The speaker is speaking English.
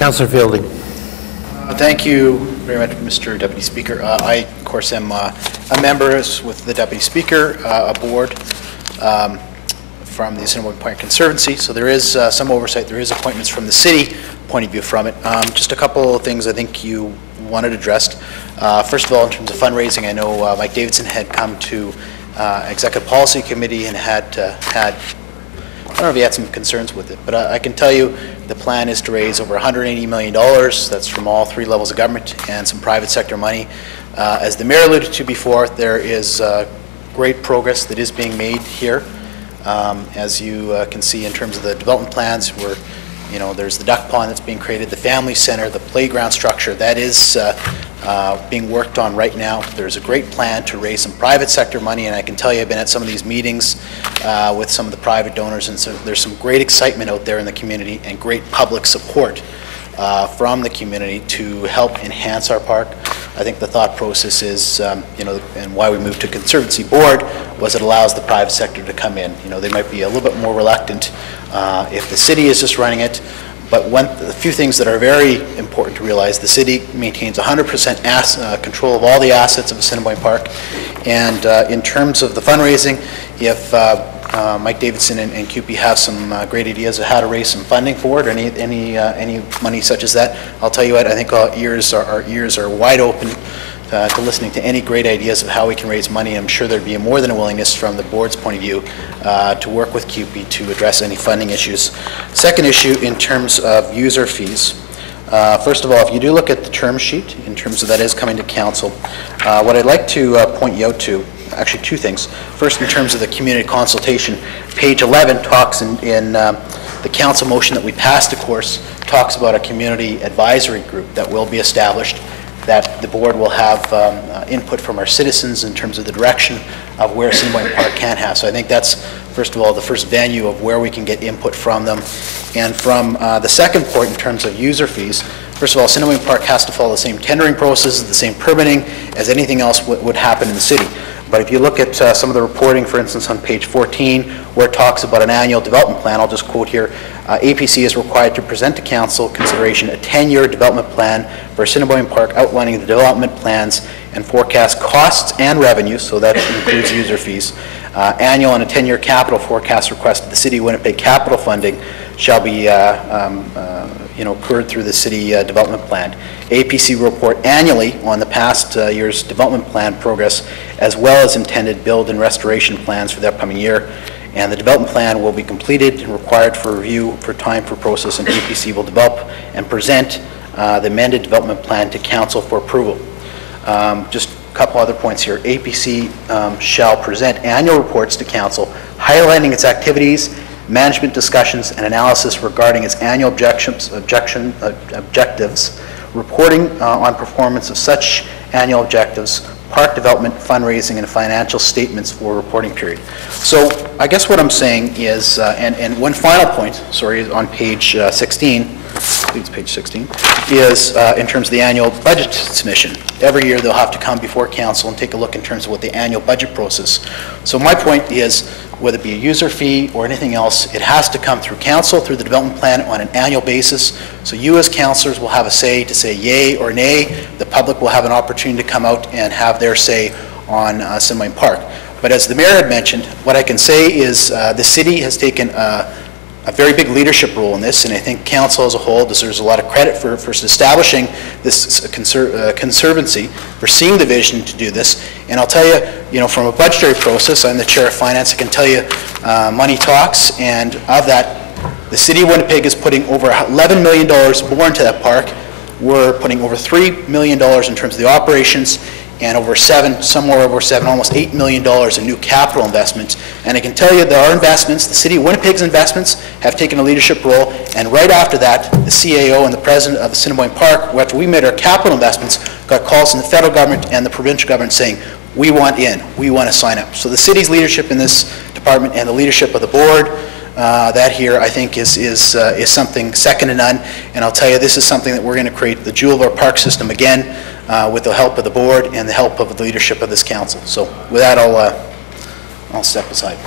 Councillor Fielding. Thank you very much, Mr. Deputy Speaker. I, of course, am a member with the Deputy Speaker, a board from the Assiniboine Park Conservancy, so there is some oversight. There is appointments from the city point of view from it. Just a couple of things I think you wanted addressed. First of all, in terms of fundraising, I know Mike Davidson had come to Executive Policy Committee and had I don't know if he had some concerns with it, but I can tell you the plan is to raise over $180 million. That's from all three levels of government and some private sector money. As the Mayor alluded to before, there is great progress that is being made here. As you can see in terms of the development plans, there's the duck pond that's being created, the family center, the playground structure, that is being worked on right now. There's a great plan to raise some private sector money, and I can tell you I've been at some of these meetings with some of the private donors, and so there's some great excitement out there in the community and great public support from the community to help enhance our park. I think the thought process is, and why we moved to Conservancy board was it allows the private sector to come in. They might be a little bit more reluctant if the city is just running it. But a few things that are very important to realize: the city maintains 100% control of all the assets of Assiniboine Park. And in terms of the fundraising, if Mike Davidson and CUPE have some great ideas of how to raise some funding for it, or any money such as that, I'll tell you what, I think our ears are wide open to listening to any great ideas of how we can raise money. I'm sure there'd be more than a willingness from the board's point of view to work with CUPE to address any funding issues. Second issue, in terms of user fees. First of all, if you do look at the term sheet, in terms of that is coming to council, what I'd like to point you out to, actually two things. First, in terms of the community consultation, page 11 talks in the council motion that we passed, of course, talks about a community advisory group that will be established, that the board will have input from our citizens in terms of the direction of where Assiniboine Park can have. So I think that's, first of all, the first venue of where we can get input from them. And from the second point, in terms of user fees, first of all, Assiniboine Park has to follow the same tendering processes, the same permitting as anything else would happen in the city. But if you look at some of the reporting, for instance, on page 14, where it talks about an annual development plan, I'll just quote here, APC is required to present to council consideration a 10-year development plan for Assiniboine Park outlining the development plans and forecast costs and revenues, so that includes user fees. Annual and a 10-year capital forecast request of the City of Winnipeg capital funding shall be occurred through the city development plan. APC report annually on the past year's development plan progress, as well as intended build and restoration plans for the upcoming year. And the development plan will be completed and required for review for time for process, and APC will develop and present the amended development plan to council for approval. Just a couple other points here. APC shall present annual reports to council highlighting its activities, management discussions, and analysis regarding its annual objectives, reporting on performance of such annual objectives, park development, fundraising, and financial statements for a reporting period. So I guess what I'm saying is, and one final point, sorry, on page 16, I think it's page 16, is in terms of the annual budget submission. Every year they'll have to come before council and take a look in terms of what the annual budget process. So my point is, whether it be a user fee or anything else, it has to come through council, through the development plan on an annual basis. So you as councillors will have a say to say yay or nay. The public will have an opportunity to come out and have their say on Assiniboine Park. But as the Mayor had mentioned, what I can say is the city has taken a very big leadership role in this, and I think council as a whole deserves a lot of credit for establishing this conservancy, for seeing the vision to do this. And I'll tell you, from a budgetary process, I'm the chair of finance, I can tell you money talks, and of that, the City of Winnipeg is putting over $11 million more into that park. We're putting over $3 million in terms of the operations, and somewhere over seven, almost $8 million in new capital investments. And I can tell you there are investments, the City of Winnipeg's investments have taken a leadership role, and right after that, the CAO and the president of Assiniboine Park, after we made our capital investments, got calls from the federal government and the provincial government saying, we want in, we want to sign up. So the city's leadership in this department and the leadership of the board, that here I think is something second to none. And I'll tell you, this is something that we're going to create the jewel of our park system again, with the help of the board and the help of the leadership of this council. So with that, I'll step aside.